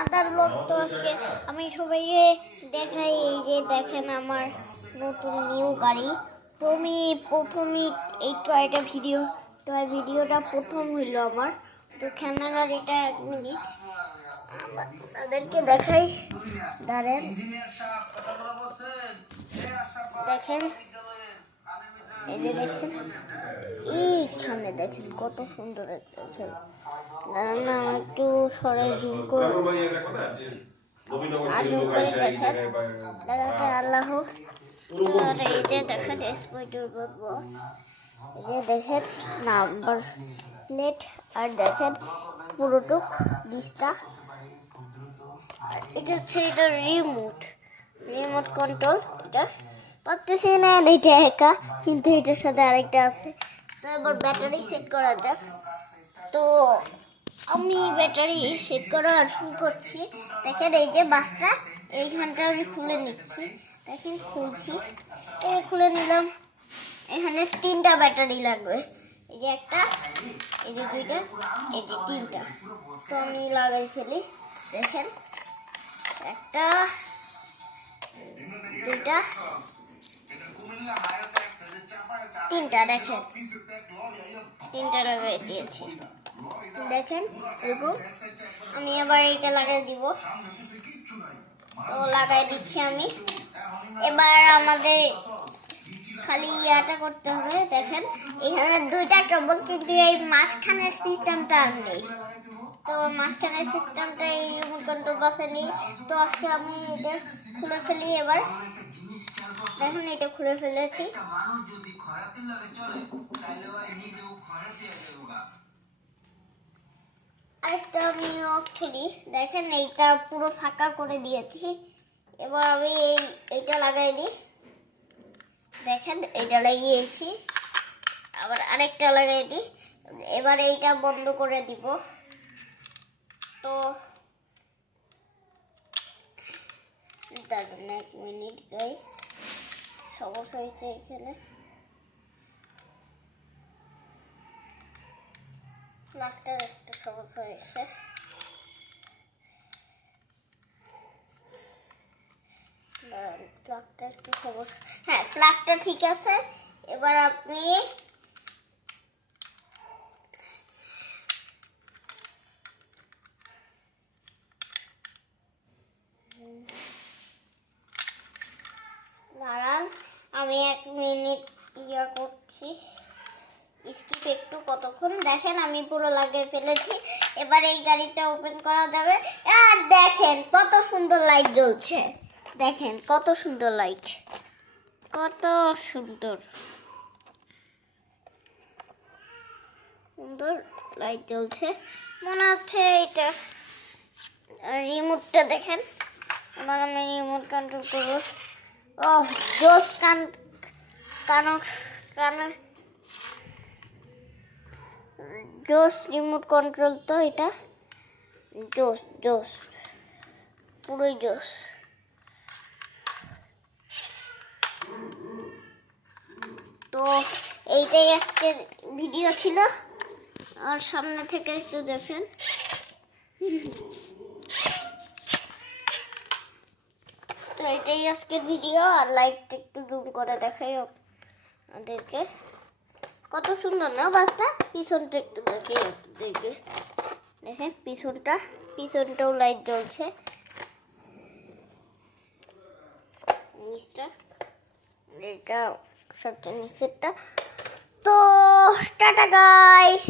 আদার blog. তো আজকে আমি সবাইকে দেখাই, এই যে দেখেন আমার নতুন নিউ গাড়ি। তো আমি প্রথমে এই টয়টা ভিডিওটা প্রথম হইল আমার। তো খেলনা গাড়িটা 1 মিনিট তাদেরকে দেখাই, দাঁড়ান। দেখেন, এই যে দেখেন, এইখানে দেখেন কত সুন্দর একটা খেল। দাঁড়ান না, আমার একটু সরে জুম করে দেখেন। দেখাতে আল্লাহ, এই যে দেখেন এই যে দেখেন নাম্বার প্লেট, আর দেখেন পুরোটুক ডিসটা। এটা হচ্ছে এটা রিমোট কন্ট্রোল। এটা পাচ্ছি না এটা একা, কিন্তু এটার সাথে আরেকটা আছে। তো এবার ব্যাটারি সেট করা যাক। তো আমি ব্যাটারি সেট করা শুরু করছি। দেখেন এই যে বাসটা এইখানটা আমি খুলে নিচ্ছি। দেখেন খুলছি, এই খুলে নিলাম। এখানে 3টা ব্যাটারি লাগবে, এই যে একটা, এই যে 2টা, এই যে 3টা। তো আমি লাগাই ফেলি। দেখেন 1টা 2টা 3টা, দেখেন 3টা লাগাই দিয়েছি। দেখেন এরকম। আমি আবার এইটা লাগাই দিব। তো লাগাই দিচ্ছি আমি। এবার আমাদের খালি ইয়াটা করতে হবে। দেখেন এখানে 2টা কেবল, কিন্তু এই মাঝখানের সিস্টেমটা আর নেই। তো মাঝখানের সিস্টেমটা এই রিমোট কন্ট্রোল বক্সে নেই। তো আজকে আমি এটা খুলে ফেলি। এবার দেখেন এটা খুলে ফেলেছি। আরেকটা আমিও খুলি। দেখেন এইটা পুরো ফাঁকা করে দিয়েছি। এবার আমি এইটা লাগাই দিই। দেখেন এটা লাগিয়েছি, আবার আরেকটা লাগাই দিই। এবার এইটা বন্ধ করে দিব। তো দাঁড়ান 1 মিনিট গাইস, সমস্যা হয়েছে এখানে। প্লাগটার একটা সমস্যা হয়েছে। প্লাগটা একটু সমস্যা, হ্যাঁ প্লাগটা ঠিক আছে। এবার আপনি দাঁড়ান, আমি 1 মিনিট ইয়া করছি, স্কিপ একটু কতক্ষণ। দেখেন আমি পুরো লাগিয়ে ফেলেছি। এবার এই গাড়িটা ওপেন করা যাবে। আর দেখেন কত সুন্দর লাইট জ্বলছে। দেখেন কত সুন্দর লাইট, কত সুন্দর সুন্দর লাইট জ্বলছে। মনে হচ্ছে এটা রিমোটটা। দেখেন এবার আমি রিমোট কন্ট্রোল করবো। ও জোস, জোস রিমোট কন্ট্রোল। তো এটা জোস পুরোই জোস। তো এইটাই আজকের ভিডিও ছিল। আর সামনে থেকে একটু দেখেন। তো এটাই আজকের ভিডিও। আর লাইটটা একটু জুম করে দেখাই আপনাদেরকে, কত সুন্দর না বাসটা। পিছনটা একটু দেখেন পিছনটাও লাইট জ্বলছে। নিচটা, এটা সবচেয়ে নিচেরটা। তো টাটা গাইস।